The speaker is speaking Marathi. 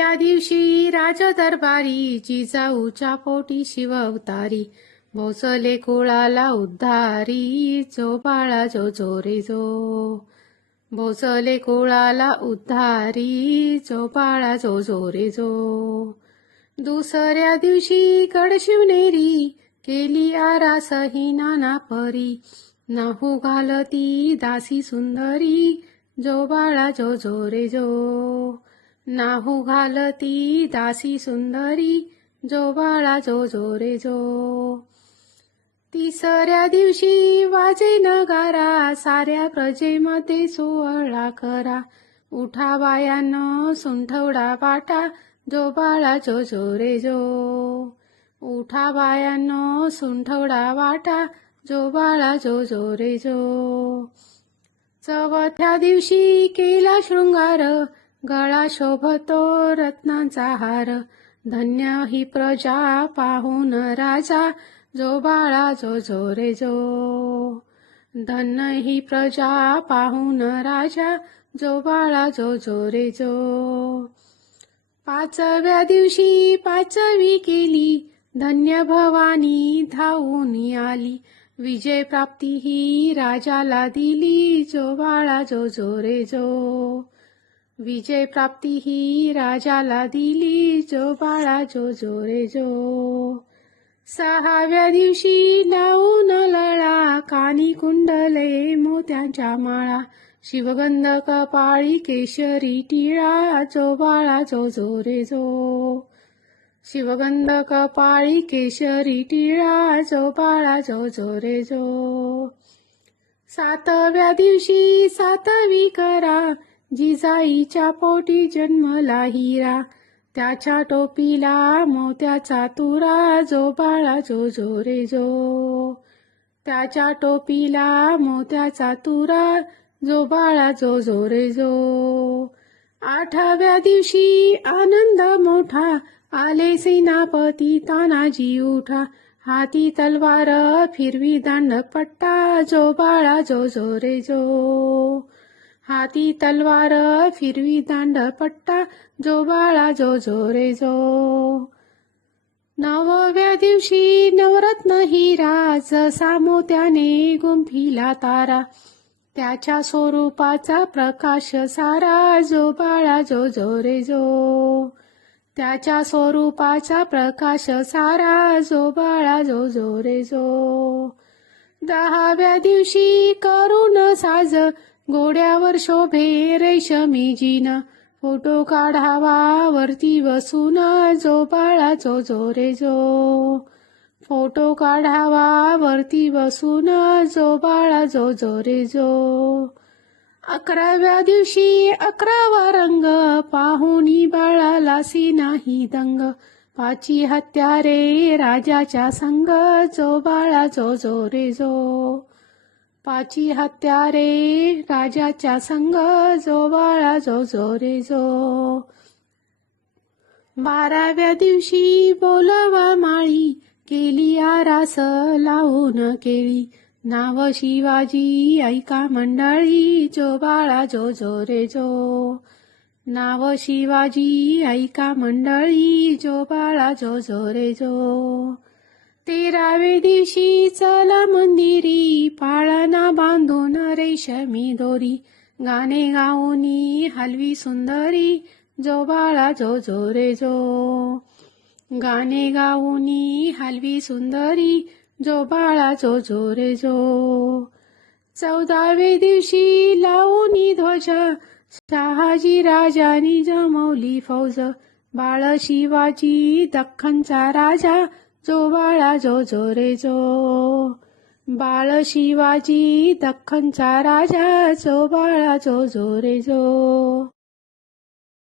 पहिल्या दिवशी राजदरबारी जिजाऊच्या पोटी शिव अवतारी भोसले कुळाला उद्धारी जो बाळा जो जो रे जो भोसले कुळाला उद्धारी जो बाळा जो जो रे जो दुसऱ्या दिवशी गडशिवनेरी केली आरास ही नाना परी नाहू घालती दासी सुंदरी जो बाळा जो जो रे जो नाहू घालती दासी सुंदरी जो बाळा जो जो रे जो तिसऱ्या दिवशी वाजे नगारा साऱ्या प्रजेमध्ये सोहळा करा उठा बायानो सुंठवडा पाटा जो बाळा जो जो रे जो उठा बायानो सुंठवडा वाटा जो बाळा जो जो रे जो चौथ्या दिवशी केला शृंगार गळा शोभतो रत्नांचा हार धन्य ही प्रजा पाहून राजा जो बाळा जो जो रे जो धन्य ही प्रजा पाहून राजा जो बाळा जो जो रे जो पाचव्या दिवशी पाचवी केली धन्य भवानी धावून आली विजय प्राप्ती ही राजाला दिली जो बाळा जो जो रे जो विजय प्राप्ती ही राजाला दिली जो बाळा जो जो रे जो सहाव्या दिवशी लावून लळा कानी कुंडले मोत्यांच्या माळा शिवगंध कपाळी केशरी टिळा जो बाळा जो जो रे जो शिवगंध कपाळी केशरी टिळा जो बाळा जो जो रे जो सातव्या दिवशी सातवी करा जिजाईच्या पोटी जन्मला हिरा त्याच्या टोपीला मोत्याचा तुरा जो बाळा जो जो रे जो त्याच्या टोपीला मोत्याचा तुरा जो बाळा जो जो रे जो आठव्या दिवशी आनंद मोठा आले सेनापती तानाजी उठा हाती तलवार फिरवी दांडपट्टा जो बाळा जो जो रे जो हाती तलवार फिरवी दांडपट्टा जो बाळा जो जो रे जो नवव्या दिवशी नवरत्न हिरा जसा मोत्याने गुंफिला तारा त्याच्या स्वरूपाचा प्रकाश सारा जो बाळा जो जो रे जो त्याच्या स्वरूपाचा प्रकाश सारा जो बाळा जो जो रे जो दहाव्या दिवशी करून साज घोड्यावर शोभे रेशमी जिन फोटो काढावा वरती बसून जो बाळा जो जो रे जो फोटो काढावा वरती बसून जो बाळा जो जो रे जो अकराव्या दिवशी 11वा रंग पाहुणी बाळाला सी नाही दंग पाची हत्यारे राजाच्या संग जो बाळा जो जो रे जो पाची हत्यारे राजाच्या संग जो बाळा जो जो रे जो 12व्या दिवशी बोलवा माळी केली आरास लावून केळी नाव शिवाजी ऐका मंडळी जो बाळा जो जो रे जो नाव शिवाजी ऐका मंडळी जो बाळा जो जो रे जो 13वे दिवशी चला मंदिरी पाळणा बांधून रेशमी दोरी गाणे गाऊनी हलवी सुंदरी जो बाळा जो जो रे जो गाणे गाऊनी हलवी सुंदरी जो बाळा जो जो रे जो 14वे दिवशी लावूनी ध्वज शहाजी राजानी जमवली फौज बाळ शिवाजी दख्खनचा राजा जो बाळा जो जो रे जो बाळ शिवाजी दख्खनचा राजा जो बाळा जो जो रे जो